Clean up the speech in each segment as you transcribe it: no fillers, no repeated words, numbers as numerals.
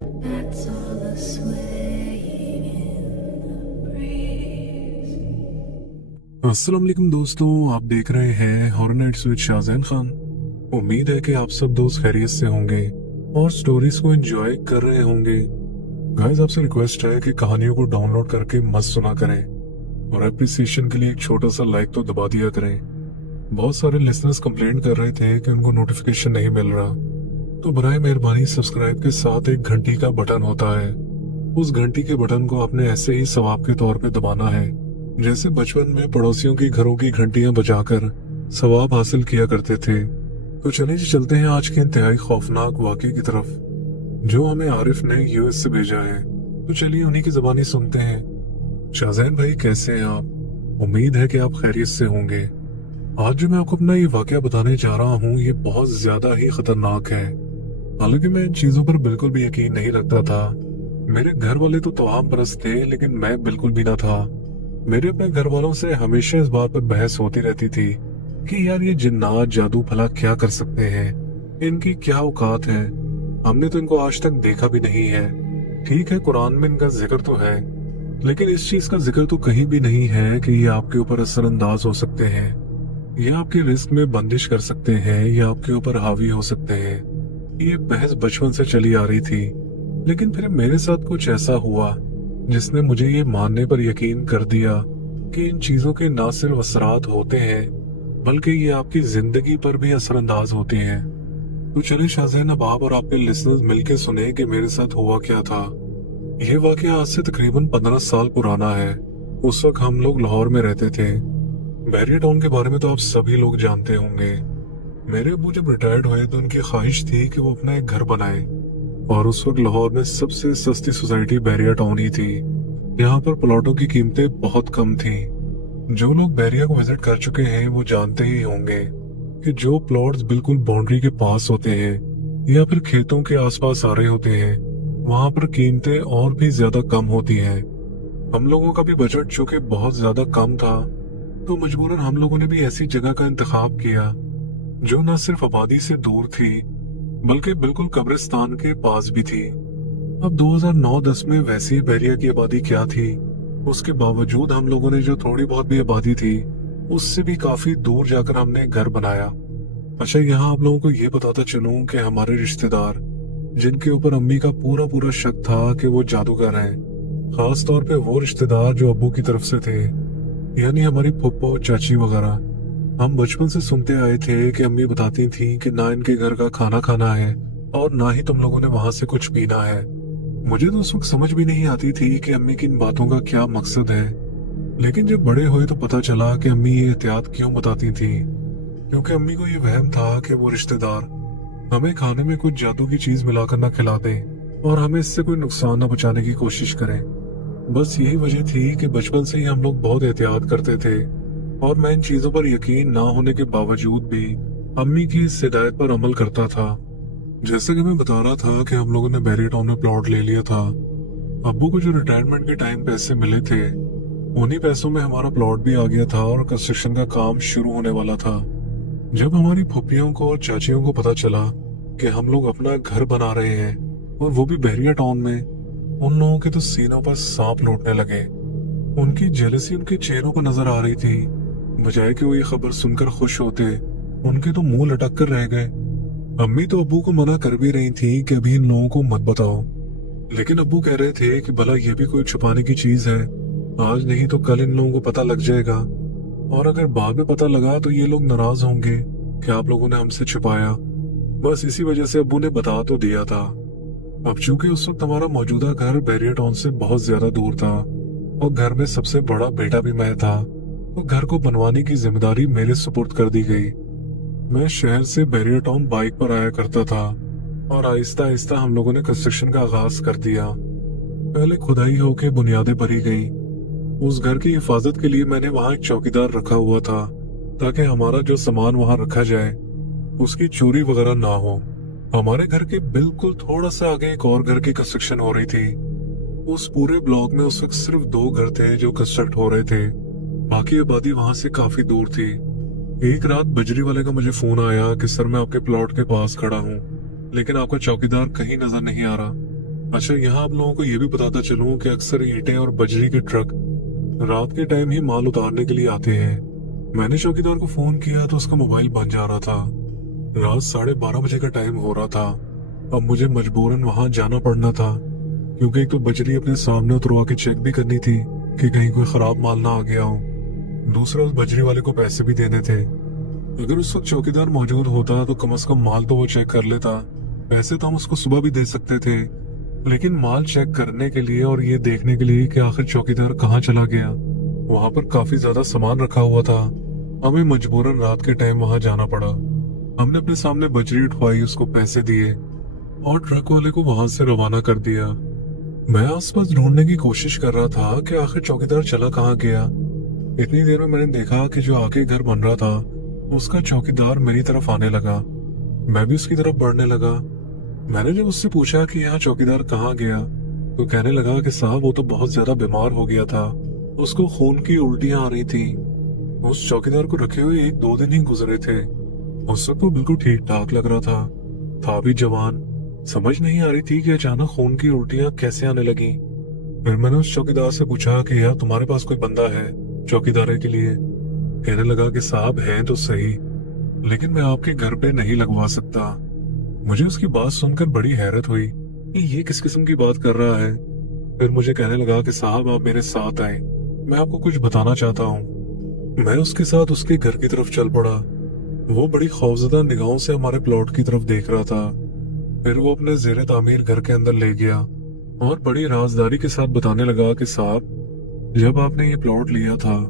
That's all the swaying in the breeze. अस्सलाम वालेकुम दोस्तों, आप देख रहे हैं horror nights with Shahzain Khan. उम्मीद है कि आप सब दोस्त खैरियत से होंगे और स्टोरीज को एंजॉय कर रहे होंगे। गाइस, आपसे रिक्वेस्ट है कि कहानियों को डाउनलोड करके मत सुना करें और एप्रिसिएशन के लिए एक छोटा सा लाइक तो दबा दिया करें। बहुत सारे लिसनर्स कंप्लेंट कर रहे थे कि उनको नोटिफिकेशन नहीं मिल रहा, तो बराए मेहरबानी सब्सक्राइब के साथ एक घंटी का बटन होता है, उस घंटी के बटन को आपने ऐसे ही सवाब के तौर पे दबाना है, जैसे बचपन में पड़ोसियों की घरों की घंटियां बजाकर सवाब हासिल किया करते थे। तो चलिए जी, चलते हैं आज के इंतहाई खौफनाक वाकये की तरफ, जो हमें आरिफ ने यूएस से भेजा है। तो चलिए उन्हीं की जुबानी सुनते हैं। शाहजैन भाई, कैसे हैं आप? उम्मीद है कि आप खैरियत से होंगे। आज जो मैं आपको अपना ये वाकया बताने जा रहा हूँ, ये बहुत ज्यादा ही खतरनाक है। हालांकि मैं इन चीजों पर बिल्कुल भी यकीन नहीं रखता था। मेरे घर वाले तो तमाम परस्त थे, लेकिन मैं बिल्कुल भी ना था। मेरे अपने घर वालों से हमेशा इस बात पर बहस होती रहती थी कि यार ये जिन्नात जादू भला क्या कर सकते हैं, इनकी क्या औकात है, हमने तो इनको आज तक देखा भी नहीं है। ठीक है, कुरान में इनका जिक्र तो है, लेकिन इस चीज का जिक्र तो कहीं भी नहीं है कि ये आपके ऊपर असरअंदाज हो सकते हैं, ये आपके रिस्क में बंदिश कर सकते हैं, या आपके ऊपर हावी हो सकते हैं। ये बहस बचपन से चली आ रही थी, लेकिन फिर मेरे साथ कुछ ऐसा हुआ जिसने मुझे ये मानने पर यकीन कर दिया कि इन चीजों के ना सिर्फ असरात होते हैं, बल्कि ये आपकी जिंदगी पर भी असरअंदाज होते हैं। तो चलिए शाहजैन, अब आप और आपके लिसनर्स मिलकर सुने कि मेरे साथ हुआ क्या था। यह वाकया आज से तकरीबन 15 साल पुराना है। उस वक्त हम लोग लाहौर में रहते थे। बैरियर टाउन के बारे में तो आप सभी लोग जानते होंगे। मेरे अब्बू जब रिटायर्ड हुए तो उनकी ख्वाहिश थी कि वो अपना एक घर बनाए, और उस वक्त लाहौर में सबसे सस्ती सोसाइटी बैरियर टाउन ही थी। यहाँ पर प्लॉटों की कीमतें बहुत कम थी। जो लोग बैरिया को विजिट कर चुके हैं वो जानते ही होंगे कि जो प्लॉट्स बिल्कुल बाउंड्री के पास होते हैं या फिर खेतों के आसपास आ रहे होते हैं, वहां पर कीमतें और भी ज्यादा कम होती हैं। हम लोगों का भी बजट चूंकि बहुत ज्यादा कम था, तो मजबूरन हम लोगों ने भी ऐसी जगह का इंतखाब किया जो न सिर्फ आबादी से दूर थी, बल्कि बिल्कुल कब्रिस्तान के पास भी थी। अब 2009-10 में वैसी बैरिया की आबादी क्या थी, उसके बावजूद हम लोगों ने जो थोड़ी बहुत भी आबादी थी, उससे भी काफी दूर जाकर हमने घर बनाया। अच्छा, यहाँ आप लोगों को ये बताता चलूं कि हमारे रिश्तेदार, जिनके ऊपर अम्मी का पूरा पूरा शक था कि वो जादूगर हैं, खास तौर पे वो रिश्तेदार जो अब्बू की तरफ से थे, यानी हमारी फुप्पो, चाची वगैरह, हम बचपन से सुनते आए थे कि अम्मी बताती थी कि ना इनके घर का खाना खाना है और ना ही तुम लोगों ने वहां से कुछ पीना है। मुझे तो उस वक्त समझ भी नहीं आती थी कि अम्मी की इन बातों का क्या मकसद है, लेकिन जब बड़े हुए तो पता चला कि अम्मी ये एहतियात क्यों बताती थी, क्योंकि अम्मी को ये वहम था कि वो रिश्तेदार हमें खाने में कुछ जादू की चीज मिलाकर ना खिला दे और हमें इससे कोई नुकसान न पहुंचाने की कोशिश करें। बस यही वजह थी कि बचपन से ही हम लोग बहुत एहतियात करते थे, और मैं इन चीजों पर यकीन ना होने के बावजूद भी अम्मी की इस हिदायत पर अमल करता था। जैसे कि मैं बता रहा था कि हम लोगों ने बैरियर टाउन में प्लॉट ले लिया था। अब्बू को जो रिटायरमेंट के टाइम पैसे मिले थे, उन्हीं पैसों में हमारा प्लॉट भी आ गया था और कंस्ट्रक्शन का काम शुरू होने वाला था। जब हमारी फुप्पियों को और चाचियों को पता चला कि हम लोग अपना घर बना रहे हैं, और वो भी बैरियर टाउन में, उन लोगों के तो सीनों पर सांप लौटने लगे। उनकी जेलसी उनके चेहरों पर नजर आ रही थी। बजाय कि वो ये खबर सुनकर खुश होते, उनके तो मुंह लटक कर रह गए। अम्मी तो अब्बू को मना कर भी रही थी कि अभी इन लोगों को मत बताओ, लेकिन अब्बू कह रहे थे कि भला ये भी कोई छुपाने की चीज है, आज नहीं तो कल इन लोगों को पता लग जाएगा, और अगर बाद में पता लगा तो ये लोग नाराज होंगे कि आप लोगों ने हमसे छुपाया। बस इसी वजह से अब्बू ने बता तो दिया था। अब चूंकि उस वक्त हमारा मौजूदा घर बैरियर टाउन से बहुत ज्यादा दूर था और घर में सबसे बड़ा बेटा भी मैं था, तो घर को बनवाने की जिम्मेदारी मेरे सुपुर्द कर दी गई। मैं शहर से बैरियर टाउन बाइक पर आया करता था, और आहिस्ता आहिस्ता हम लोगों ने कंस्ट्रक्शन का आगाज कर दिया। पहले खुदाई होके बुनियादें भरी गई। उस घर की हिफाजत के लिए मैंने वहां एक चौकीदार रखा हुआ था, ताकि हमारा जो सामान वहां रखा जाए उसकी चोरी वगैरह ना हो। हमारे घर के बिल्कुल थोड़ा सा आगे एक और घर की कंस्ट्रक्शन हो रही थी। उस पूरे ब्लॉक में उस वक्त सिर्फ 2 घर थे जो कंस्ट्रक्ट हो रहे थे, बाकी आबादी वहां से काफी दूर थी। एक रात बजरी वाले का मुझे फोन आया कि सर, मैं आपके प्लॉट के पास खड़ा हूँ, लेकिन आपका चौकीदार कहीं नजर नहीं आ रहा। अच्छा, यहाँ आप लोगों को ये भी बताता चलूं कि अक्सर ईंटें और बजरी के ट्रक रात के टाइम ही माल उतारने के लिए आते हैं। मैंने चौकीदार को फोन किया तो उसका मोबाइल बंद जा रहा था। रात 12:30 बजे का टाइम हो रहा था। अब मुझे मजबूरन वहां जाना पड़ना था, क्योंकि एक तो बजरी अपने सामने उतरवा के चेक भी करनी थी कि कहीं कोई खराब माल ना आ गया हो, दूसरा उस बजरी वाले को पैसे भी देने थे। अगर उस वक्त चौकीदार मौजूद होता तो कम से कम माल तो वो चेक कर लेता। पैसे तो हम उसको सुबह भी दे सकते थे, लेकिन माल चेक करने के लिए और ये देखने के लिए कि आखिर चौकीदार कहाँ चला गया, वहां पर काफी ज्यादा सामान रखा हुआ था। हमें मजबूरन रात के टाइम वहां जाना पड़ा। हमने अपने सामने बजरी उठवाई, उसको पैसे दिए और ट्रक वाले को वहां से रवाना कर दिया। मैं आसपास ढूंढने की कोशिश कर रहा था कि आखिर चौकीदार चला कहाँ गया। इतनी देर में मैंने देखा कि जो आगे घर बन रहा था उसका चौकीदार मेरी तरफ आने लगा। मैं भी उसकी तरफ बढ़ने लगा। मैंने जब उससे पूछा कि यहाँ चौकीदार कहाँ गया तो कहने लगा कि साहब वो तो बहुत ज्यादा बीमार हो गया था, उसको खून की उल्टियां आ रही थी। उस चौकीदार को रखे हुए 1-2 दिन ही गुजरे थे। उस वक्त तो बिल्कुल ठीक ठाक लग रहा था भी जवान। समझ नहीं आ रही थी कि अचानक खून की उल्टियां कैसे आने लगी। फिर मैंने उस चौकीदार से पूछा कि यार तुम्हारे पास कोई बंदा है चौकीदारी के लिए? कहने लगा कि साहब हैं तो सही, लेकिन मैं आपके घर पे नहीं लगवा सकता। मुझे उसकी बात सुनकर बड़ी हैरत हुई कि ये किस किस्म की बात कर रहा है। फिर मुझे कहने लगा कि साहब आप मेरे साथ आए, मैं आपको कुछ बताना चाहता हूँ। मैं उसके साथ उसके घर की तरफ चल पड़ा। वो बड़ी खौफजदा निगाहों से हमारे प्लॉट की तरफ देख रहा था। फिर वो अपने जेरे तामीर घर के अंदर ले गया और बड़ी राजदारी के साथ बताने लगा कि साहब जब आपने ये प्लॉट लिया था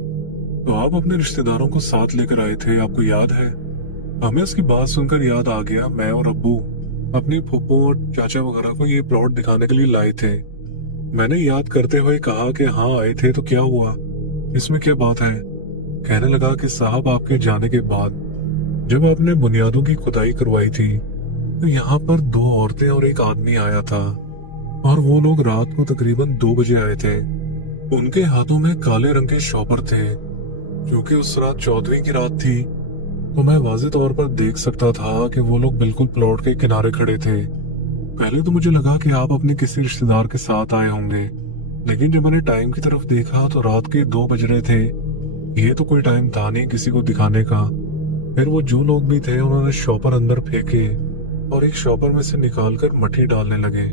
तो आप अपने रिश्तेदारों को साथ लेकर आए थे, आपको याद है? हमें उसकी बात सुनकर याद आ गया। मैं और अब्बू अपनी फूफो और चाचा वगैरह को ये प्लॉट दिखाने के लिए लाए थे। मैंने याद करते हुए कहा कि हाँ आए थे, तो क्या हुआ, इसमें क्या बात है? कहने लगा कि साहब आपके जाने के बाद जब आपने बुनियादों की खुदाई करवाई थी तो यहाँ पर 2 औरतें और एक आदमी आया था, और वो लोग रात को तकरीबन 2 बजे आए थे। उनके हाथों में काले रंग के शॉपर थे। क्योंकि उस रात 14वीं की रात थी तो मैं वाज़ेह तौर पर देख सकता था कि वो लोग बिल्कुल प्लॉट के किनारे खड़े थे। पहले तो मुझे लगा कि आप अपने किसी रिश्तेदार के साथ आए होंगे, लेकिन जब मैंने टाइम की तरफ देखा तो रात के 2 बज रहे थे। ये तो कोई टाइम था नहीं किसी को दिखाने का। फिर वो जो लोग भी थे उन्होंने शॉपर अंदर फेंके और एक शॉपर में से निकालकर मट्टी डालने लगे।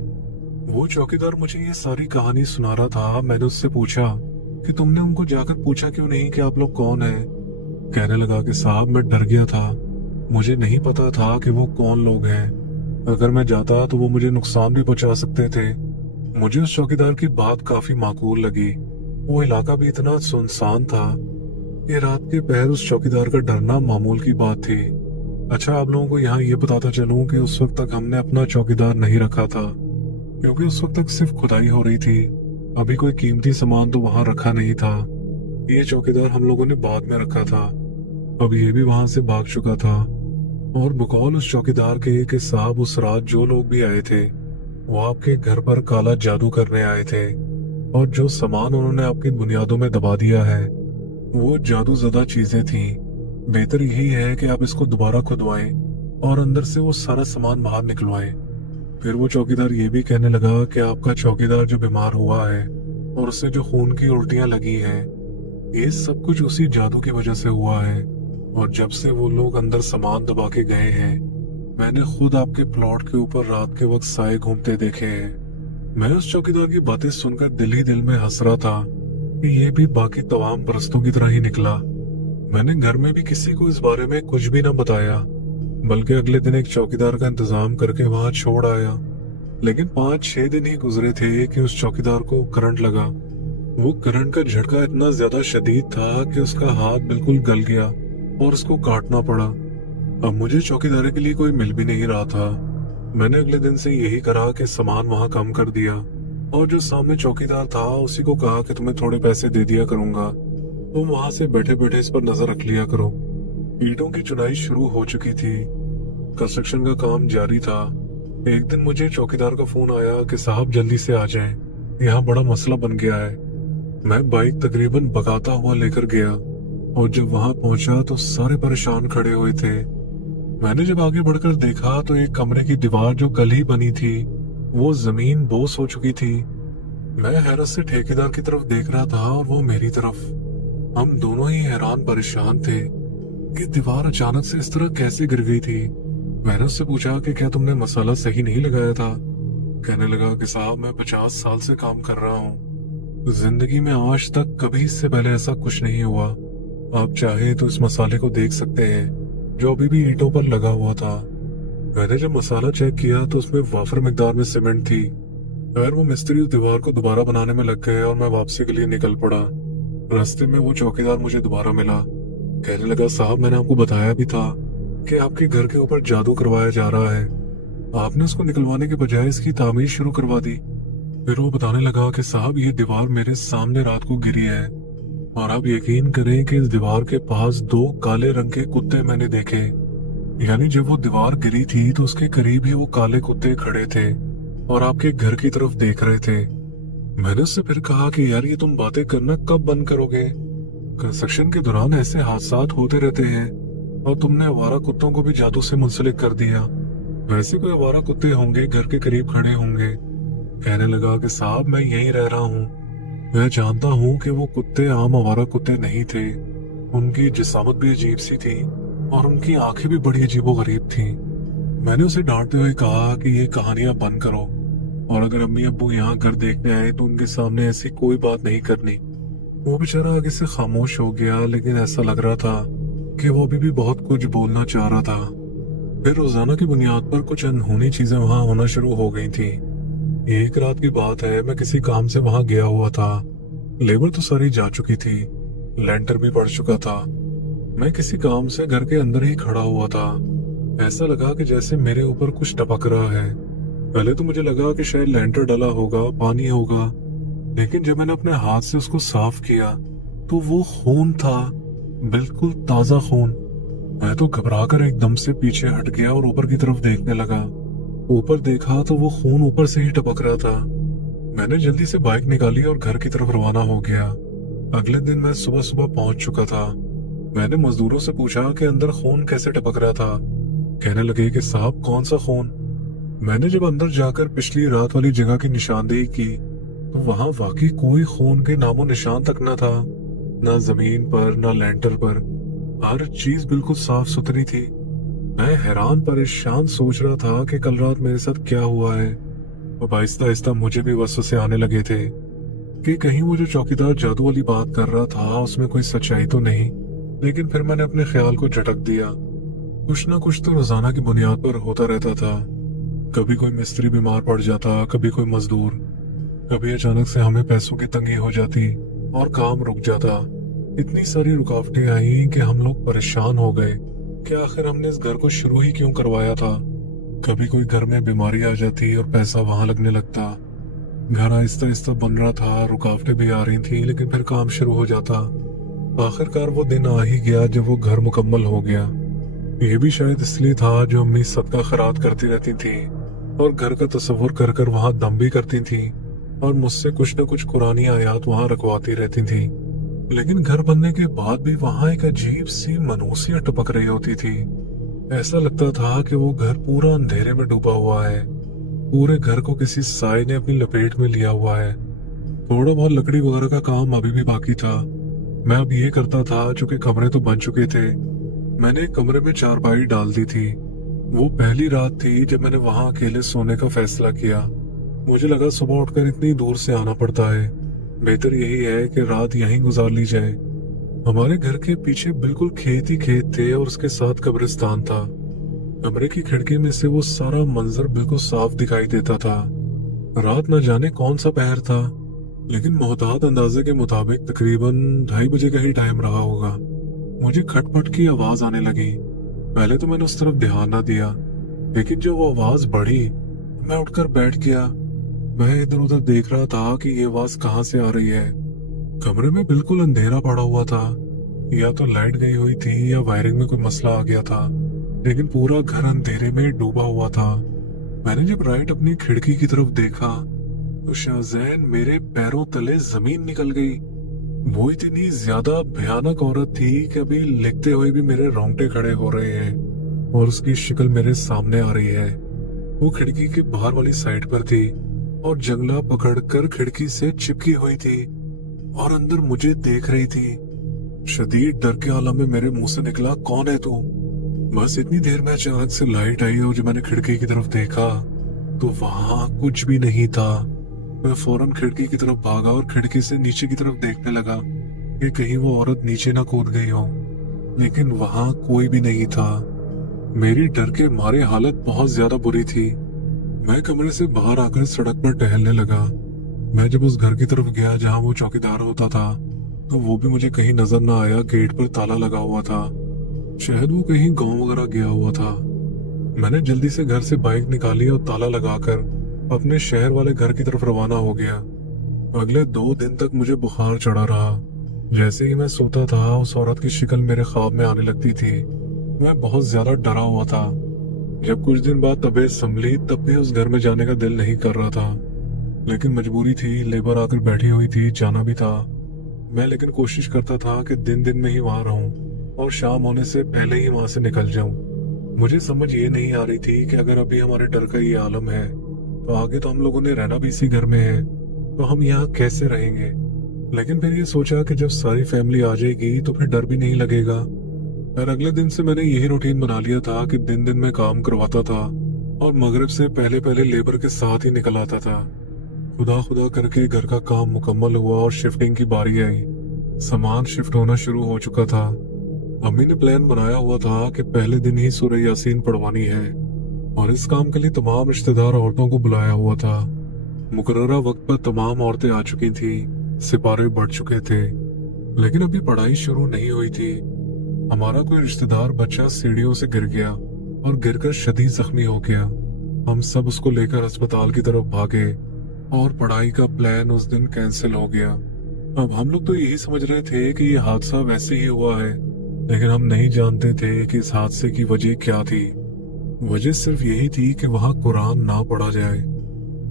वो चौकीदार मुझे ये सारी कहानी सुना रहा था। मैंने उससे पूछा कि तुमने उनको जाकर पूछा क्यों नहीं कि आप लोग कौन हैं? कहने लगा कि साहब मैं डर गया था, मुझे नहीं पता था कि वो कौन लोग हैं। अगर मैं जाता तो वो मुझे नुकसान भी पहुंचा सकते थे। मुझे उस चौकीदार की बात काफी माकूल लगी। वो इलाका भी इतना सुनसान था कि रात के पहर उस चौकीदार का डरना मामूल की बात थी। अच्छा, आप लोगों को यहाँ ये बताता चलूं कि उस वक्त तक हमने अपना चौकीदार नहीं रखा था, क्योंकि उस वक्त तक सिर्फ खुदाई हो रही थी। अभी कोई कीमती सामान तो वहां रखा नहीं था। ये चौकीदार हम लोगों ने बाद में रखा था। अब ये भी वहां से भाग चुका था। और बकौल उस चौकीदार के कि साहब उस रात जो लोग भी आए थे वो आपके घर पर काला जादू करने आए थे, और जो सामान उन्होंने आपकी बुनियादों में दबा दिया है वो जादू ज़दा चीजें थी। बेहतर यही है कि आप इसको दोबारा खुदवाएं और अंदर से वो सारा सामान बाहर निकलवाएं। फिर वो चौकीदार ये भी कहने लगा कि आपका चौकीदार जो बीमार हुआ है और उससे जो खून की उल्टियां लगी हैं, ये सब कुछ उसी जादू की वजह से हुआ है। और जब से वो लोग अंदर सामान दबा के गए हैं, मैंने खुद आपके प्लॉट के ऊपर रात के वक्त साए घूमते देखे हैं। मैं उस चौकीदार की बातें सुनकर दिल ही दिल में हंस रहा था कि ये भी बाकी तमाम परस्तों की तरह ही निकला। मैंने घर में भी किसी को इस बारे में कुछ भी न बताया, बल्कि अगले दिन एक चौकीदार का इंतजाम करके वहां छोड़ आया। लेकिन 5-6 दिन ही गुजरे थे कि उस चौकीदार को करंट लगा। वो करंट का झटका इतना ज्यादा शदीद था कि उसका हाथ बिल्कुल गल गया और उसको काटना पड़ा। अब मुझे चौकीदारी के लिए कोई मिल भी नहीं रहा था। मैंने अगले दिन से यही करा कि सामान वहां कम कर दिया, और जो सामने चौकीदार था उसी को कहा कि तुम्हें थोड़े पैसे दे दिया करूंगा, तुम वहां से बैठे बैठे इस पर नजर रख लिया करो। ईंटों की चुनाई शुरू हो चुकी थी, कंस्ट्रक्शन का काम जारी था। एक दिन मुझे चौकीदार का फोन आया कि साहब जल्दी से आ जाएं, यहाँ बड़ा मसला बन गया है। मैं बाइक तकरीबन भगाता हुआ लेकर गया, और जब वहां पहुंचा तो सारे परेशान खड़े हुए थे। मैंने जब आगे बढ़कर देखा तो एक कमरे की दीवार जो कल ही बनी थी वो जमीन बोस हो चुकी थी। मैं हैरत से ठेकेदार की तरफ देख रहा था और वो मेरी तरफ। हम दोनों ही हैरान परेशान थे कि दीवार अचानक से इस तरह कैसे गिर गई थी। मैंने उससे पूछा कि क्या तुमने मसाला सही नहीं लगाया था। कहने लगा कि साहब मैं 50 साल से काम कर रहा हूँ, जिंदगी में आज तक कभी इससे पहले ऐसा कुछ नहीं हुआ। आप चाहे तो इस मसाले को देख सकते हैं जो अभी भी ईंटों पर लगा हुआ था। मैंने जब मसाला चेक किया तो उसमें वाफर मिकदार में सीमेंट थी। खैर वो मिस्त्री उस दीवार को दोबारा बनाने में लग गए और मैं वापसी के लिए निकल पड़ा। रास्ते में वो चौकीदार मुझे दोबारा मिला। कहने लगा साहब मैंने आपको बताया भी था कि आपके घर के ऊपर जादू करवाया जा रहा है, आपने उसको निकलवाने के बजाय इसकी तामीर शुरू करवा दी। फिर वो बताने लगा कि साहब ये दीवार मेरे सामने रात को गिरी है और आप यकीन करें कि इस दीवार के पास 2 काले रंग के कुत्ते मैंने देखे। यानी जब वो दीवार गिरी थी तो उसके करीब ही वो काले कुत्ते खड़े थे और आपके घर की तरफ देख रहे थे। मैंने उससे फिर कहा कि यार ये तुम बातें करना कब बंद करोगे? कंस्ट्रक्शन के दौरान ऐसे हादसात होते रहते हैं और तुमने आवारा कुत्तों को भी जादू से मुंसलिक कर दिया। वैसे कोई आवारा कुत्ते होंगे घर के करीब खड़े होंगे। कहने लगा कि साहब मैं यहीं रह रहा हूँ, मैं जानता हूँ कि वो कुत्ते आम आवारा कुत्ते नहीं थे। उनकी जिसामत भी अजीब सी थी और उनकी आंखें भी बड़ी अजीबोगरीब थी। मैंने उसे डांटते हुए कहा कि ये कहानियां बंद करो और अगर अम्मी अब्बू यहाँ घर देखने आए तो उनके सामने ऐसी कोई बात नहीं करनी। वो बेचारा आगे से खामोश हो गया, लेकिन ऐसा लग रहा था कि वो अभी भी बहुत कुछ बोलना चाह रहा था। फिर रोजाना की बुनियाद पर कुछ अनहोनी चीजें वहां होना शुरू हो गई थी। एक रात की बात है, मैं किसी काम से वहां गया हुआ था। लेबर तो सारी जा चुकी थी, लेंटर भी पड़ चुका था। मैं किसी काम से घर के अंदर ही खड़ा हुआ था। ऐसा लगा कि जैसे मेरे ऊपर कुछ टपक रहा है। पहले तो मुझे लगा कि शायद लेंटर डला होगा, पानी होगा, लेकिन जब मैंने अपने हाथ से उसको साफ किया तो वो खून था, बिल्कुल ताजा खून। मैं तो घबराकर एकदम से पीछे हट गया और ऊपर की तरफ देखने लगा। ऊपर देखा तो वो खून ऊपर से ही टपक रहा था। मैंने जल्दी से बाइक निकाली और घर की तरफ रवाना हो गया। अगले दिन मैं सुबह सुबह पहुंच चुका था। मैंने मजदूरों से पूछा कि अंदर खून कैसे टपक रहा था। कहने लगे कि साहब कौन सा खून? मैंने जब अंदर जाकर पिछली रात वाली जगह की निशानदेही की तो वहां वाकई कोई खून के नामो निशान तक न था, ना जमीन पर ना लेंटर पर। हर चीज बिल्कुल साफ सुथरी थी। मैं हैरान परेशान सोच रहा था कि कल रात मेरे साथ क्या हुआ है। अब आहिस्ता आहिस्ता मुझे भी वसवसे आने लगे थे कि कहीं वो जो चौकीदार जादू वाली बात कर रहा था उसमें कोई सच्चाई तो नहीं। लेकिन फिर मैंने अपने ख्याल को झटक दिया। कुछ ना कुछ तो रोजाना की बुनियाद पर होता रहता था। कभी कोई मिस्त्री बीमार पड़ जाता, कभी कोई मजदूर, कभी अचानक से हमें पैसों की तंगी हो जाती और काम रुक जाता। इतनी सारी रुकावटें आई कि हम लोग परेशान हो गए कि आखिर हमने इस घर को शुरू ही क्यों करवाया था। कभी कोई घर में बीमारी आ जाती और पैसा वहां लगने लगता। घर आहिस्ता आहिस्ता बन रहा था, रुकावटें भी आ रही थी, लेकिन फिर काम शुरू हो जाता। आखिरकार वो दिन आ ही गया जब वो घर मुकम्मल हो गया। ये भी शायद इसलिए था जो अम्मी सदका खैरात करती रहती थी और घर का तस्वुर कर कर वहां दम भी करती थी और मुझसे कुछ न कुछ कुरानी आयात वहां रखवाती रहती थी। लेकिन घर बनने के बाद भी वहां एक अजीब सी मनहूसियत टपक रही होती थी। ऐसा लगता था कि वो घर पूरा अंधेरे में डूबा हुआ है। पूरे घर को किसी साए ने अपनी लपेट में लिया हुआ है। थोड़ा बहुत लकड़ी वगैरह का काम अभी भी बाकी था। मैं अब ये करता था, चूंकि कमरे तो बन चुके थे, मैंने एक कमरे में चारपाई डाल दी थी। वो पहली रात थी जब मैंने वहां अकेले सोने का फैसला किया। मुझे लगा सुबह उठकर इतनी दूर से आना पड़ता है, बेहतर यही है कि रात यहीं गुजार ली जाए। हमारे घर के पीछे बिल्कुल खेत ही खेत थे और उसके साथ कब्रिस्तान था। कमरे की खिड़की में से वो सारा मंजर बिल्कुल साफ दिखाई देता था। रात न जाने कौन सा पहर था, लेकिन मोहतात अंदाजे के मुताबिक तकरीबन 2:30 बजे का ही टाइम रहा होगा। मुझे खटपट की आवाज आने लगी। पहले तो मैंने उस तरफ ध्यान न दिया, लेकिन जब वो आवाज बढ़ी मैं उठकर बैठ गया। मैं इधर उधर देख रहा था कि ये आवाज कहाँ से आ रही है। कमरे में बिल्कुल अंधेरा पड़ा हुआ था। या तो लाइट गई हुई थी या वायरिंग में कोई मसला आ गया था, लेकिन पूरा घर अंधेरे में डूबा हुआ था। मैंने जब राइट अपनी खिड़की की तरफ देखा तो शाहजैन मेरे पैरों तले जमीन निकल गई। वो इतनी ज्यादा भयानक औरत थी कि अभी लिखते हुए भी मेरे रोंगटे खड़े हो रहे हैं और उसकी शक्ल मेरे सामने आ रही है। वो खिड़की के बाहर वाली साइड पर थी और जंगला पकड़कर खिड़की से चिपकी हुई थी और अंदर मुझे देख रही थी। शदीद डर के आलम में मेरे मुंह से निकला, कौन है तू? बस इतनी देर में अचानक से लाइट आई और जब मैंने खिड़की की तरफ देखा तो वहां कुछ भी नहीं था। मैं फौरन खिड़की की तरफ भागा और खिड़की से नीचे की तरफ देखने लगा कि कहीं वो औरत नीचे ना कूद गई हो, लेकिन वहां कोई भी नहीं था। मेरी डर के मारे हालत बहुत ज्यादा बुरी थी। मैं कमरे से बाहर आकर सड़क पर टहलने लगा। मैं जब उस घर की तरफ गया जहां वो चौकीदार होता था तो वो भी मुझे कहीं नजर ना आया। गेट पर ताला लगा हुआ था, शायद वो कहीं गांव वगैरह गया हुआ था। मैंने जल्दी से घर से बाइक निकाली और ताला लगाकर अपने शहर वाले घर की तरफ रवाना हो गया। अगले 2 दिन तक मुझे बुखार चढ़ा रहा। जैसे ही मैं सोता था उस औरत की शक्ल मेरे ख्वाब में आने लगती थी। मैं बहुत ज्यादा डरा हुआ था। जब कुछ दिन बाद तबीयत संभली तब भी उस घर में जाने का दिल नहीं कर रहा था, लेकिन मजबूरी थी। लेबर आकर बैठी हुई थी, जाना भी था। मैं लेकिन कोशिश करता था कि दिन दिन में ही वहां रहूं और शाम होने से पहले ही वहां से निकल जाऊं। मुझे समझ ये नहीं आ रही थी कि अगर अभी हमारे डर का ये आलम है तो आगे तो हम लोगों ने रहना भी इसी घर में है, तो हम यहाँ कैसे रहेंगे। लेकिन फिर ये सोचा कि जब सारी फैमिली आ जाएगी तो फिर डर भी नहीं लगेगा। और अगले दिन से मैंने यही रूटीन बना लिया था कि दिन दिन में काम करवाता था और मगरिब से पहले पहले लेबर के साथ ही निकल आता था। खुदा खुदा करके घर का काम मुकम्मल हुआ और शिफ्टिंग की बारी आई। सामान शिफ्ट होना शुरू हो चुका था। अम्मी ने प्लान बनाया हुआ था कि पहले दिन ही सूरह यासीन पढ़वानी है और इस काम के लिए तमाम रिश्तेदार औरतों को बुलाया हुआ था। मुकर्ररा वक्त पर तमाम औरतें आ चुकी थी, सिपारे बढ़ चुके थे, लेकिन अभी पढ़ाई शुरू नहीं हुई थी। हमारा कोई रिश्तेदार बच्चा सीढ़ियों से गिर गया और गिरकर शदीद जख्मी हो गया। हम सब उसको लेकर अस्पताल की तरफ भागे और पढ़ाई का प्लान उस दिन कैंसिल हो गया। अब हम लोग तो यही समझ रहे थे कि ये हादसा वैसे ही हुआ है, लेकिन हम नहीं जानते थे कि इस हादसे की वजह क्या थी। वजह सिर्फ यही थी कि वहां कुरान ना पढ़ा जाए।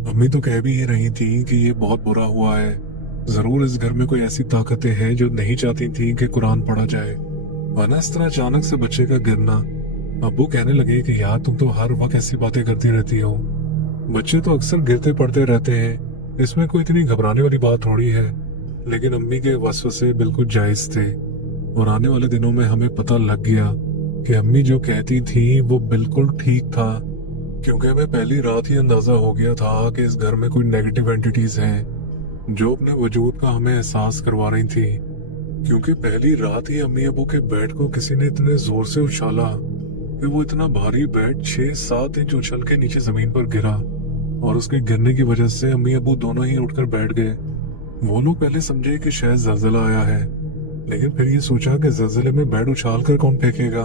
अम्मी तो कह भी ही रही थी कि ये बहुत बुरा हुआ है, जरूर इस घर में कोई ऐसी ताकतें हैं जो नहीं चाहती थी कि कुरान पढ़ा जाए, वरना इस तरह अचानक से बच्चे का गिरना। अब्बू कहने लगे कि यार तुम तो हर वक्त ऐसी बातें करती रहती हो, बच्चे तो अक्सर गिरते पड़ते रहते हैं, इसमें कोई इतनी घबराने वाली बात थोड़ी है। लेकिन अम्मी के वसवसे बिल्कुल जायज थे और आने वाले दिनों में हमें पता लग गया कि अम्मी जो कहती थी वो बिल्कुल ठीक था, क्योंकि हमें पहली रात ही अंदाजा हो गया था कि इस घर में कोई नेगेटिव एंटिटीज हैं जो अपने वजूद का हमें एहसास करवा रही थी। क्योंकि पहली रात ही अम्मी अबू के बेड को किसी ने इतने जोर से उछाला कि वो इतना भारी बेड 6-7 इंच उछल के नीचे जमीन पर गिरा और उसके गिरने की वजह से अम्मी अबू दोनों ही उठकर बैठ गए। वो लोग पहले समझे कि शायद जल्जला आया है, लेकिन फिर ये सोचा कि जल्जले में बेड उछाल कर कौन फेंकेगा।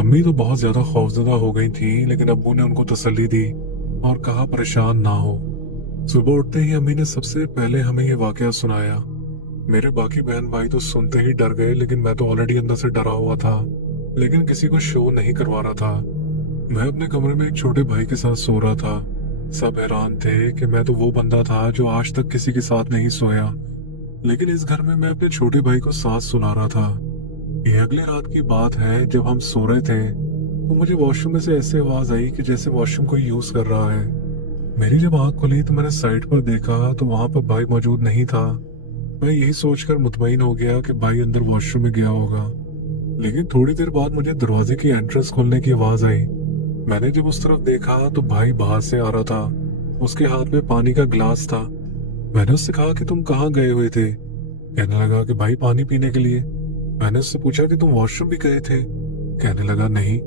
अम्मी तो बहुत ज्यादा खौफजदा हो गई थी, लेकिन अब्बू ने उनको तसल्ली दी और कहा परेशान ना हो। सुबह उठते ही अम्मी ने सबसे पहले हमें ये वाकया सुनाया। मेरे बाकी बहन भाई तो सुनते ही डर गए, लेकिन मैं तो ऑलरेडी अंदर से डरा हुआ था, लेकिन किसी को शो नहीं करवा रहा था। मैं अपने कमरे में एक छोटे भाई के साथ सो रहा था। सब हैरान थे कि मैं तो वो बंदा था जो आज तक किसी के साथ नहीं सोया, लेकिन इस घर में मैं अपने छोटे भाई को साथ सुला रहा था। ये अगले रात की बात है, जब हम सो रहे थे तो मुझे वॉशरूम में से ऐसे आवाज आई कि जैसे वॉशरूम कोई यूज कर रहा है। मेरी जब आंख खुली तो मैंने साइड पर देखा तो वहां पर भाई मौजूद नहीं था। मैं यही सोचकर मुतमईन हो गया कि भाई अंदर वॉशरूम में गया होगा, लेकिन थोड़ी देर बाद मुझे दरवाजे की एंट्रेंस खोलने की आवाज आई। मैंने जब उस तरफ देखा तो भाई बाहर से आ रहा था, उसके हाथ में पानी का गिलास था। मैंने उससे कहा कि तुम कहाँ गए हुए थे? कहने लगा कि भाई पानी पीने के लिए। मैंने उससे पूछा कि तुम वॉशरूम भी गए थे? कहने लगा नहीं।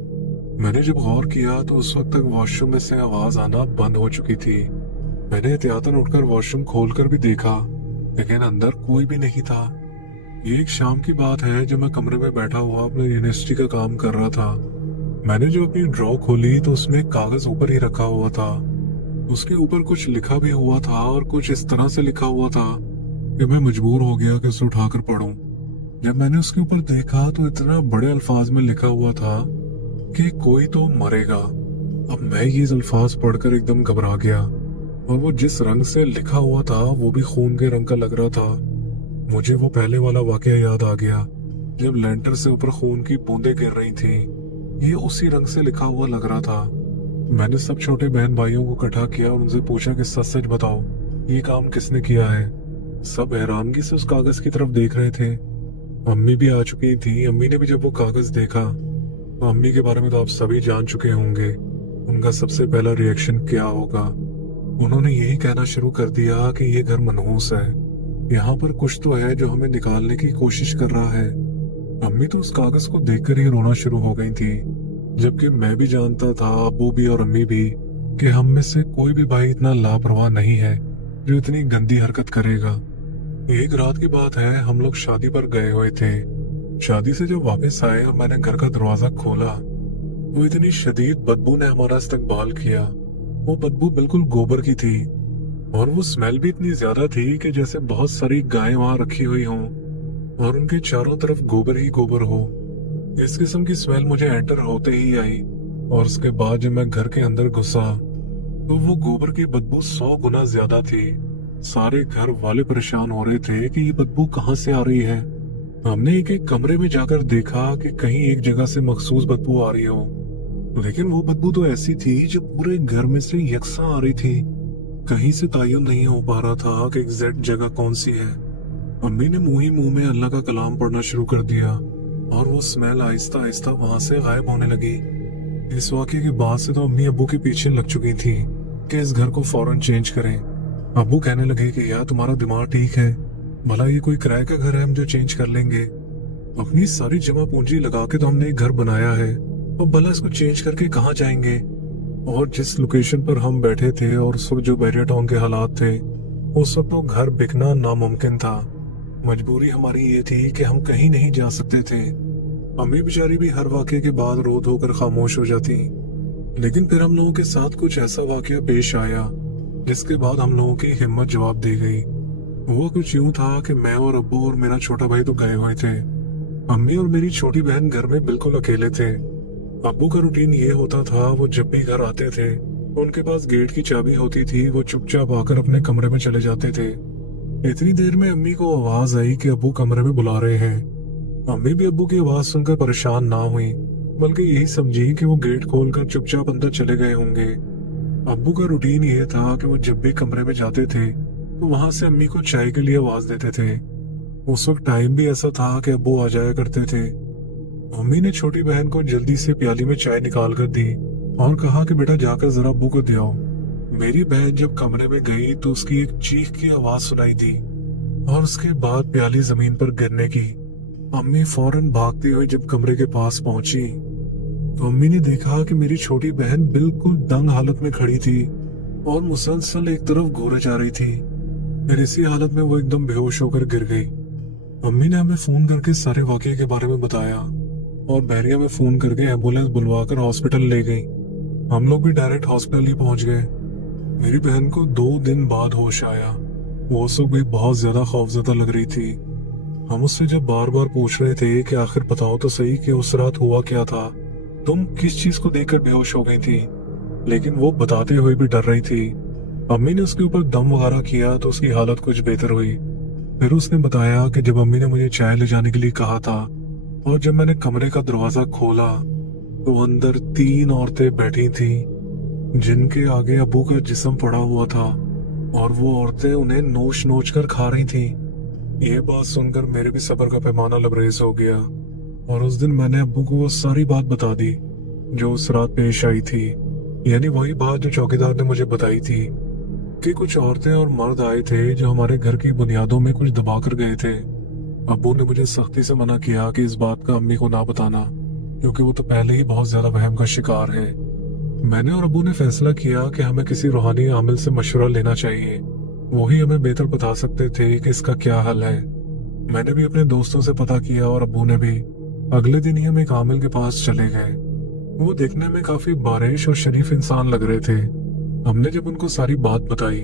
मैंने जब गौर किया तो उस वक्त तक वॉशरूम में से आवाज आना बंद हो चुकी थी। मैंने एहतियातन उठकर वॉशरूम खोलकर भी देखा, लेकिन अंदर कोई भी नहीं था। ये एक शाम की बात है जब मैं कमरे में बैठा हुआ अपने यूनिवर्सिटी का काम कर रहा था। मैंने जो अपनी ड्रॉ खोली तो उसमें कागज ऊपर ही रखा हुआ था। उसके ऊपर कुछ लिखा भी हुआ था और कुछ इस तरह से लिखा हुआ था कि मैं मजबूर हो गया कि उसे उठाकर पढूं। जब मैंने उसके ऊपर देखा तो इतना बड़े अल्फाज में लिखा हुआ था कि कोई तो मरेगा। अब मैं ये अल्फाज पढ़कर एकदम घबरा गया और वो जिस रंग से लिखा हुआ था वो भी खून के रंग का लग रहा था। मुझे वो पहले वाला वाकया याद आ गया जब लेंटर से ऊपर खून की बूंदें गिर रही थी। ये उसी रंग से लिखा हुआ लग रहा था। मैंने सब छोटे बहन भाइयों को इकट्ठा किया और उनसे पूछा कि सच सच बताओ, ये काम किसने किया है। सब हैरानगी से उस कागज की तरफ देख रहे थे। अम्मी भी आ चुकी थी। अम्मी ने भी जब वो कागज देखा तो अम्मी के बारे में तो आप सभी जान चुके होंगे। उनका सबसे पहला रिएक्शन क्या होगा। उन्होंने यही कहना शुरू कर दिया कि ये घर मनहूस है, यहाँ पर कुछ तो है जो हमें निकालने की कोशिश कर रहा है। अम्मी तो उस कागज को देखकर ही रोना शुरू हो गई थी, जबकि मैं भी जानता था, अब्बू भी और अम्मी भी, कि हम में से कोई भी भाई इतना लापरवाह नहीं है जो इतनी गंदी हरकत करेगा। एक रात की बात है, हम लोग शादी पर गए हुए थे। शादी से जब वापस आए और मैंने घर का दरवाजा खोला तो इतनी शदीद बदबू ने हमारा इस्तकबाल किया। वो बदबू बिल्कुल गोबर की थी और वो स्मेल भी इतनी ज्यादा थी कि जैसे बहुत सारी गायें वहां रखी हुई हों और उनके चारों तरफ गोबर ही गोबर हो। इस किस्म की स्मेल मुझे एंटर होते ही आई और उसके बाद जब मैं घर के अंदर घुसा तो वो गोबर की बदबू 100 गुना ज्यादा थी। सारे घर वाले परेशान हो रहे थे कि ये बदबू कहाँ से आ रही है। हमने एक एक कमरे में जाकर देखा कि कहीं एक जगह से मखसूस बदबू आ रही हो, लेकिन वो बदबू तो ऐसी थी जो पूरे घर में से यकसा आ रही थी। कहीं से तायुन नहीं हो पा रहा था कि एग्जैक्ट जगह कौन सी है। अम्मी ने मुंह ही मुंह में अल्लाह का कलाम पढ़ना शुरू कर दिया और वो स्मेल आहिस्ता आहिस्ता वहां से गायब होने लगी। इस वाकये के बाद से तो अम्मी अब्बू के पीछे लग चुकी थी कि इस घर को फौरन चेंज करें। अब्बू कहने लगे कि यार तुम्हारा दिमाग ठीक है, भला ये कोई किराए का घर है हम जो चेंज कर लेंगे। अपनी सारी जमा पूंजी लगा के तो हमने एक घर बनाया है, और भला इसको चेंज करके कहाँ जाएंगे। और जिस लोकेशन पर हम बैठे थे और उस वक्त जो बैरिया टाउन के हालात थे, उस वक्त तो घर बिकना नामुमकिन था। मजबूरी हमारी ये थी कि हम कहीं नहीं जा सकते थे। अम्मी बेचारी भी हर वाकये के बाद रो धो कर खामोश हो जाती, लेकिन फिर हम लोगों के साथ कुछ ऐसा वाकया पेश आया जिसके बाद हम लोगों की हिम्मत जवाब दे गई। वो कुछ यूं था कि मैं और अब्बू और मेरा छोटा भाई तो गए हुए थे। अम्मी और मेरी छोटी बहन घर में बिल्कुल अकेले थे। अब्बू का रूटीन ये होता था, वो जब भी घर आते थे उनके पास गेट की चाबी होती थी, वो चुपचाप आकर अपने कमरे में चले जाते थे। इतनी देर में अम्मी को आवाज आई कि अब्बू कमरे में बुला रहे हैं। अम्मी भी अब्बू की आवाज सुनकर परेशान ना हुई, बल्कि यही समझी कि वो गेट खोलकर चुपचाप अंदर चले गए होंगे। अब्बू का रूटीन ये था कि वो जब भी कमरे में जाते थे तो वहां से अम्मी को चाय के लिए आवाज देते थे। उस वक्त टाइम भी ऐसा था कि अब्बू आ जाया करते थे। अम्मी ने छोटी बहन को जल्दी से प्याली में चाय निकाल कर दी और कहा कि बेटा जाकर जरा अब्बू को दे आओ। मेरी बहन जब कमरे में गई तो उसकी एक चीख की आवाज सुनाई दी और उसके बाद प्याली जमीन पर गिरने की। अम्मी फौरन भागती हुई जब कमरे के पास पहुंची तो अम्मी ने देखा कि मेरी छोटी बहन बिल्कुल दंग हालत में खड़ी थी और मुसलसल एक तरफ घूरे जा रही थी। फिर इसी हालत में वो एकदम बेहोश होकर गिर गई। अम्मी ने हमें फोन करके सारे वाकये के बारे में बताया और बैरिया में फोन करके एम्बुलेंस बुलवाकर हॉस्पिटल ले गई। हम लोग भी डायरेक्ट हॉस्पिटल ही पहुंच गए। मेरी बहन को 2 दिन बाद होश आया। वो सब भी बहुत ज्यादा खौफजदा लग रही थी। हम उससे जब बार बार पूछ रहे थे कि आखिर बताओ तो सही कि उस रात हुआ क्या था, तुम किस चीज को देखकर बेहोश हो गई थी, लेकिन वो बताते हुए भी डर रही थी। अम्मी ने उसके ऊपर दम वगैरह किया तो उसकी हालत कुछ बेहतर हुई। फिर उसने बताया कि जब अम्मी ने मुझे चाय ले जाने के लिए कहा था और जब मैंने कमरे का दरवाजा खोला तो अंदर 3 औरतें बैठी थीं जिनके आगे अब्बू का जिस्म पड़ा हुआ था और वो औरतें उन्हें नोच नोच कर खा रही थीं। ये बात सुनकर मेरे भी सब्र का पैमाना लबरेज हो गया और उस दिन मैंने अब्बू को वो सारी बात बता दी जो उस रात पेश आई थी, यानी वही बात जो चौकीदार ने मुझे बताई थी कि कुछ औरतें और मर्द आए थे जो हमारे घर की बुनियादों में कुछ दबा कर गए थे। अब्बू ने मुझे सख्ती से मना किया कि इस बात का अम्मी को ना बताना, क्योंकि वो तो पहले ही बहुत ज्यादा वहम का शिकार है। मैंने और अब्बू ने फैसला किया कि हमें किसी रूहानी आमिल से मशवरा लेना चाहिए, वही हमें बेहतर बता सकते थे कि इसका क्या हल है। मैंने भी अपने दोस्तों से पता किया और अब्बू ने भी। अगले दिन ही हम एक आमिल के पास चले गए। वो देखने में काफी बारिश और शरीफ इंसान लग रहे थे। हमने जब उनको सारी बात बताई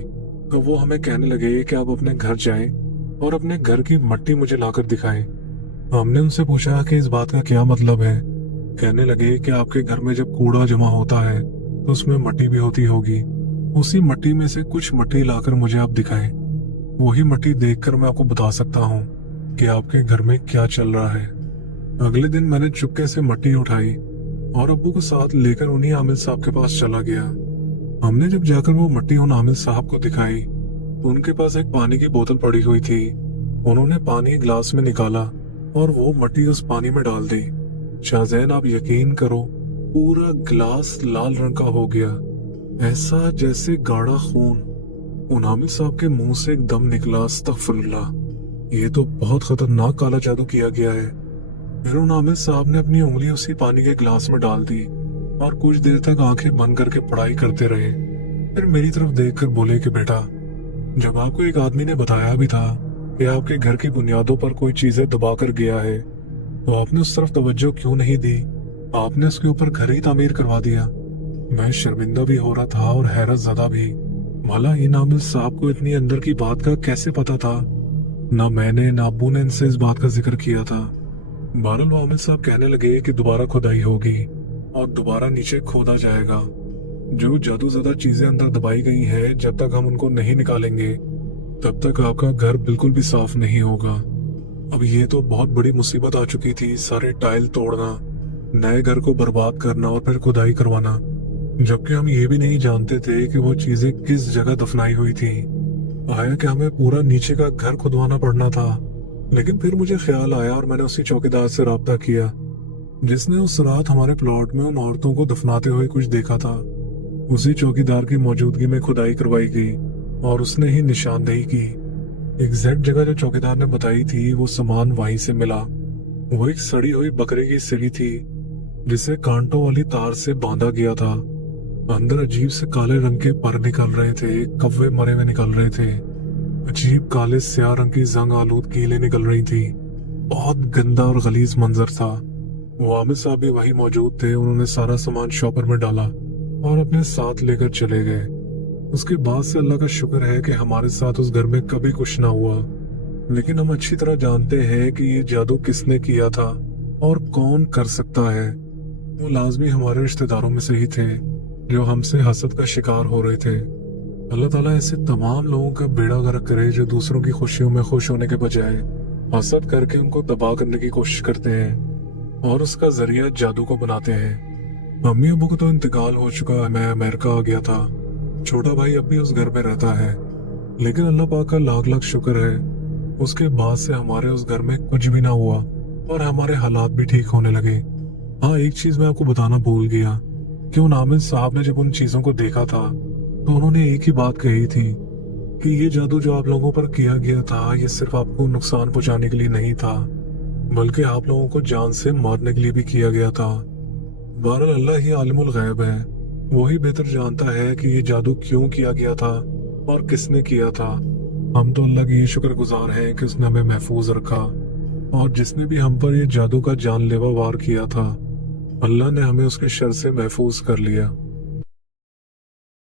तो वो हमें कहने लगे कि आप अपने घर जाएं और अपने घर की मट्टी मुझे लाकर दिखाएं। हमने उनसे पूछा कि इस बात का क्या मतलब है। कहने लगे कि आपके घर में जब कूड़ा जमा होता है तो उसमें मट्टी भी होती होगी, उसी मट्टी में से कुछ मट्टी लाकर मुझे आप दिखाएं। वही मट्टी देखकर मैं आपको बता सकता हूँ कि आपके घर में क्या चल रहा है। अगले दिन मैंने चुपके से मट्टी उठाई और अब्बू को साथ लेकर उन्हीं आमिर साहब के पास चला गया। हमने जब जाकर वो मट्टी उन आमिर साहब को दिखाई तो उनके पास एक पानी की बोतल पड़ी हुई थी। उन्होंने पानी ग्लास में निकाला और वो मट्टी उस पानी में डाल दी। शाहजैन, आप यकीन करो, पूरा गिलास लाल रंग का हो गया, ऐसा जैसे गाढ़ा खून। उन आमिर साहब के मुंह से एकदम निकला, अस्तगफिरुल्लाह, ये तो बहुत खतरनाक काला जादू किया गया है। फिर उन आमिर साहब ने अपनी उंगली उसी पानी के गिलास में डाल दी और कुछ देर तक आंखें बंद करके पढ़ाई करते रहे। फिर मेरी तरफ देखकर बोले कि बेटा, जब आपको एक आदमी ने बताया भी था कि आपके घर की बुनियादों पर कोई चीजें दबा कर गया है, तो आपने उस तरफ तवज्जो क्यों नहीं दी? आपने उसके ऊपर घर ही तामीर करवा दिया। मैं शर्मिंदा भी हो रहा था और हैरत ज़दा भी। भला इन आमिर साहब को इतनी अंदर की बात का कैसे पता था? ना मैंने ना अब्बू ने इनसे इस बात का जिक्र किया था। बहरहाल वो आमिर साहब कहने लगे कि दोबारा खुदाई होगी और दोबारा नीचे खोदा जाएगा। जो जादूज़दा चीजें अंदर दबाई गई हैं, जब तक हम उनको नहीं निकालेंगे तब तक आपका घर बिल्कुल भी साफ नहीं होगा। अब ये तो बहुत बड़ी मुसीबत आ चुकी थी, सारे टाइल तोड़ना, नए घर को बर्बाद करना और फिर खुदाई करवाना, जबकि हम ये भी नहीं जानते थे कि वो चीजें किस जगह दफनाई हुई थी। आया कि हमें पूरा नीचे का घर खुदवाना पड़ना था। लेकिन फिर मुझे ख्याल आया और मैंने उसी चौकीदार से राब्ता किया जिसने उस रात हमारे प्लॉट में उन औरतों को दफनाते हुए कुछ देखा था। उसी चौकीदार की मौजूदगी में खुदाई करवाई गई और उसने ही निशानदेही की। एग्जैक्ट जगह जो चौकीदार ने बताई थी वो सामान वहीं से मिला। वो एक सड़ी हुई बकरे की सिरी थी जिसे कांटों वाली तार से बांधा गया था। अंदर अजीब से काले रंग के पर निकल रहे थे, कव्वे मरे हुए निकल रहे थे। अजीब काले स्याह रंग की जंग आलूद कीलें निकल रही थी। बहुत गंदा और गलीज मंजर था। वो आमिर साहब भी वहीं मौजूद थे। उन्होंने सारा सामान शॉपर में डाला और अपने साथ लेकर चले गए। उसके बाद से अल्लाह का शुक्र है कि हमारे साथ उस घर में कभी कुछ ना हुआ। लेकिन हम अच्छी तरह जानते हैं कि ये जादू किसने किया था और कौन कर सकता है। वो लाजमी हमारे रिश्तेदारों में से ही थे जो हमसे हसद का शिकार हो रहे थे। अल्लाह ताला ऐसे तमाम लोगों का बेड़ा गर्क करे जो दूसरों की खुशियों में खुश होने के बजाय हसद करके उनको तबाह करने की कोशिश करते हैं और उसका जरिया जादू को बनाते हैं। मम्मी अबू को तो इंतकाल हो चुका, मैं अमेरिका आ गया था। छोटा भाई अब भी उस घर में रहता है, लेकिन अल्लाह पाक का लाख लाख शुक्र है, उसके बाद से हमारे उस घर में कुछ भी ना हुआ और हमारे हालात भी ठीक होने लगे। हाँ, एक चीज मैं आपको बताना भूल गया कि उन आमिर साहब ने जब उन चीजों को देखा था तो उन्होंने एक ही बात कही थी कि ये जादू जो आप लोगों पर किया गया था ये सिर्फ आपको नुकसान पहुंचाने के लिए नहीं था, बल्कि आप लोगों को जान से मारने के लिए भी किया गया था। बहरहाल अल्लाह ही आलिमुल गैब है, वही बेहतर जानता है कि ये जादू क्यों किया गया था और किसने किया था। हम तो अल्लाह की ये शुक्रगुजार हैं कि उसने हमें महफूज रखा, और जिसने भी हम पर ये जादू का जानलेवा वार किया था, अल्लाह ने हमें उसके शर से महफूज कर लिया।